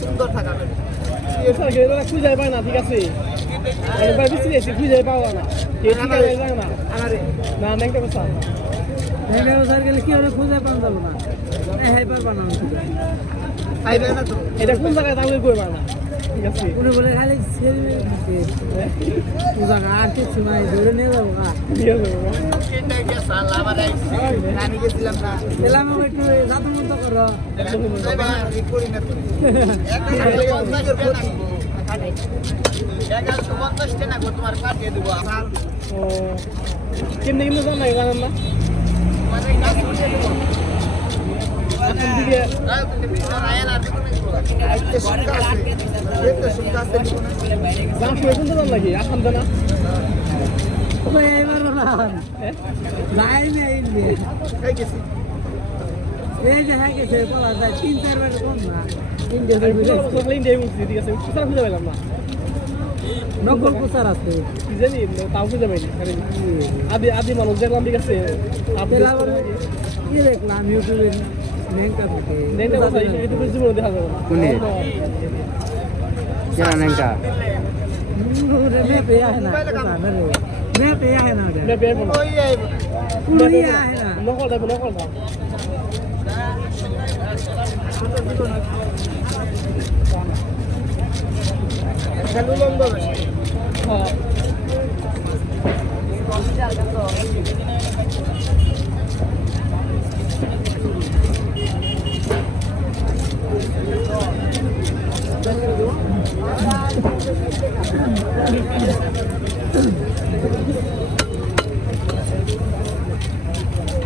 সুন্দর থাকা খুঁজে পায় না, ঠিক আছে খুঁজে পাওয়া না না নেংটা কথা গেলে কি হলে খুঁজে পাওয়া যাবো না এটা কোন জায়গায় দাম করবা না, ঠিক আছে উনি বলে খালি আর কিছু নাই ধরে নিয়ে যাবো ঠিক আছে এলাম একটু জাদু মন্ত করো কেমনি কেমনি জান নাই জানেন না নাকি আসাম না এই যে হ্যাঁ গেছে বলা যায় 3-4 বার কম না ঠিক আছে খুঁজে পেলাম না নকল প্রচার আছে জানি তাও খুঁজে পাইনি আদি আদি মানুষ দেখলাম, ঠিক আছে কি দেখলাম ইউটিউবে নেংটা থাকে নেংটা কথা ইউটিউবে জীবনে দেখা যাবে না কোনে কেন নেংটা মে पे है ना मैं पे है ना मैं पे कोई है ना नकल था चलो लंदो हां